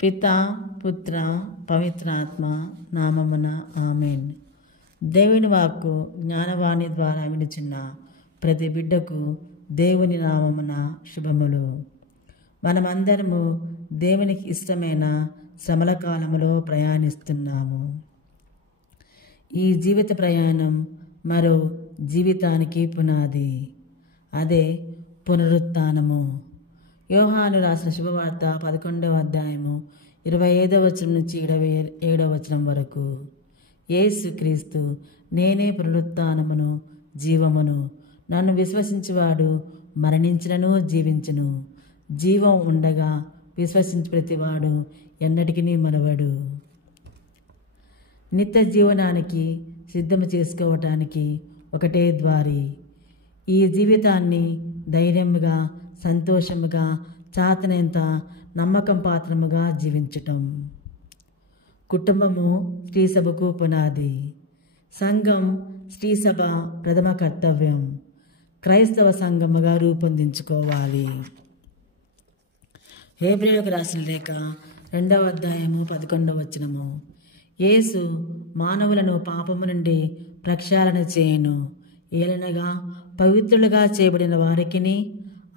పితా పుత్ర పవిత్రాత్మ నామమున ఆమెన్. దేవుని వాక్కు జ్ఞానవాణి ద్వారా వినిచిన ప్రతి బిడ్డకు దేవుని నామమున శుభములు. మనమందరము దేవునికి ఇష్టమైన శ్రమల కాలంలో ప్రయాణిస్తున్నాము. ఈ జీవిత ప్రయాణం మరో జీవితానికి పునాది, అదే పునరుత్థానము. యోహాను రాసిన శుభవార్త 11వ అధ్యాయము 25వ వచనం నుంచి 27వ వచనం వరకు. యేసుక్రీస్తు, నేనే పునరుత్థానమును జీవమును, నన్ను విశ్వసించువాడు మరణించినను జీవించును, జీవం ఉండగా విశ్వసించు ప్రతివాడు ఎన్నటికీ మరవడు. నిత్య జీవనానికి సిద్ధం చేసుకోవటానికి ఒకటే ద్వారి. ఈ జీవితాన్ని ధైర్యముగా, సంతోషముగా, చాతనంత నమ్మకం పాత్రముగా జీవించటం. కుటుంబము స్త్రీ సభకు పునాది. సంఘం స్త్రీ సభ ప్రథమ కర్తవ్యం. క్రైస్తవ సంఘముగా రూపొందించుకోవాలి. హెబ్రీయులకు రాసిన లేఖ 2వ అధ్యాయము 11వ వచనము. యేసు మానవులను పాపము నుండి ప్రక్షాళన చేయను, ఏలనగా పవిత్రులుగా చేయబడిన వారికిని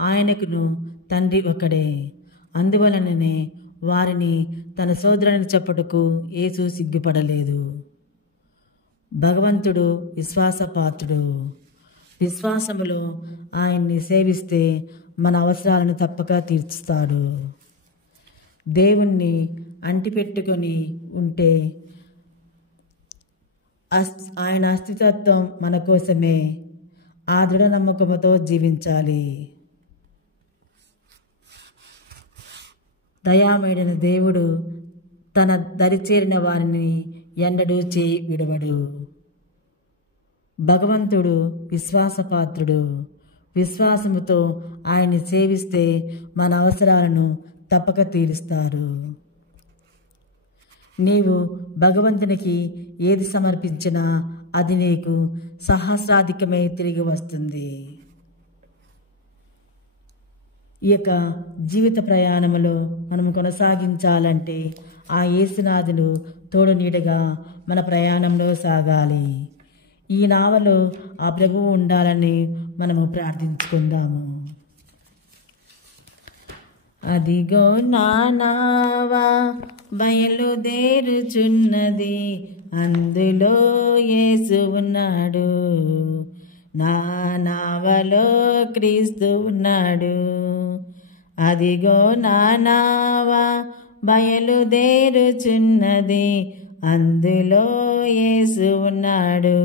ఆయనకును తండ్రి ఒకడే. అందువలననే వారిని తన సోదరుని చెప్పుటకు యేసు సిగ్గుపడలేదు. భగవంతుడు విశ్వాసపాత్రుడు. విశ్వాసములో ఆయన్ని సేవిస్తే మన అవసరాలను తప్పక తీర్చుతాడు. దేవుణ్ణి అంటిపెట్టుకొని ఉంటే ఆయన అస్తిత్వం మన కోసమే. ఆ దృఢ నమ్మకంతో జీవించాలి. దయామయుడైన దేవుడు తన దరిచేరిన వారిని ఎన్నడూ చేయి విడవడు. భగవంతుడు విశ్వాసపాత్రుడు. విశ్వాసముతో ఆయన్ని సేవిస్తే మన అవసరాలను తప్పక తీరుస్తారు. నీవు భగవంతునికి ఏది సమర్పించినా అది నీకు సహస్రాధికమై తిరిగి వస్తుంది. ఈ యొక్క జీవిత ప్రయాణంలో మనం కొనసాగించాలంటే ఆ యేసునాథుడు తోడు నీడగా మన ప్రయాణంలో సాగాలి. ఈ నావలో ఆ ప్రభువు ఉండాలని మనము ప్రార్థించుకుందాము. అదిగో నా నావా బయలుదేరుచున్నది, అందులో యేసు ఉన్నాడు, నా నావలో క్రీస్తు ఉన్నాడు. అదిగో నా నావా బయలుదేరుచున్నది, అందులో యేసు ఉన్నాడు,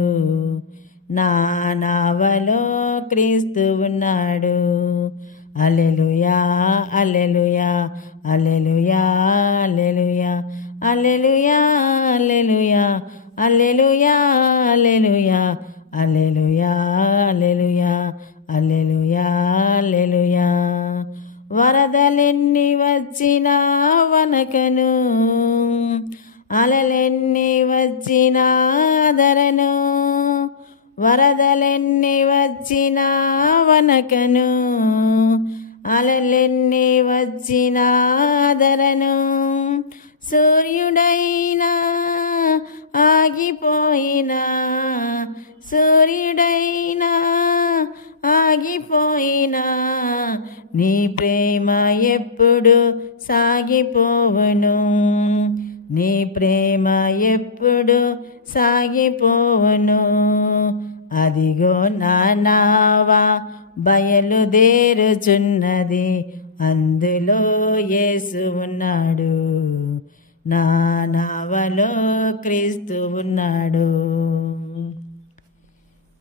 నా నావలో క్రీస్తు ఉన్నాడు. హల్లెలూయా హల్లెలూయా హల్లెలూయా హల్లెలూయా హల్లెలూయా హల్లెలూయా హల్లెలూయా హల్లెలూయా హల్లెలూయా హల్లెలూయా హల్లెలూయా హల్లెలూయా. వరదలెన్ని వచ్చినా వనకను, అలలెన్ని వచ్చినా ఆదరను, వరదలెన్ని వచ్చినా వనకను, అలలెన్ని వచ్చినా ఆదరను. సూర్యుడైనా ఆగిపోయినా, సూర్యుడైనా ఆగిపోయినా, నీ ప్రేమ ఎప్పుడు సాగిపోవును, నీ ప్రేమ ఎప్పుడు సాగిపోవును. అదిగో నా నావా బయలుదేరుచున్నది, అందులో యేసు ఉన్నాడు, నా నావలో క్రీస్తు ఉన్నాడు.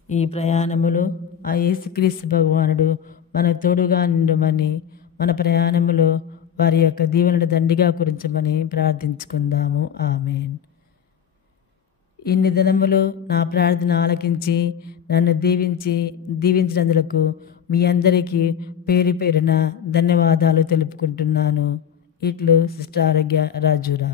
ఈ ప్రయాణములో ఆ యేసుక్రీస్తు భగవానుడు మన తోడుగా నిండుమని, మన ప్రయాణములో వారి యొక్క దీవెనలు దండిగా కురించమని ప్రార్థించుకుందాము. ఆమేన్. ఇన్ని దినములు నా ప్రార్థన ఆలకించి నన్ను దీవించినందులకు మీ అందరికీ పేరు పేరున ధన్యవాదాలు తెలుపుకుంటున్నాను. ఇట్లు సిస్టర్ ఆరోగ్య రాజురా.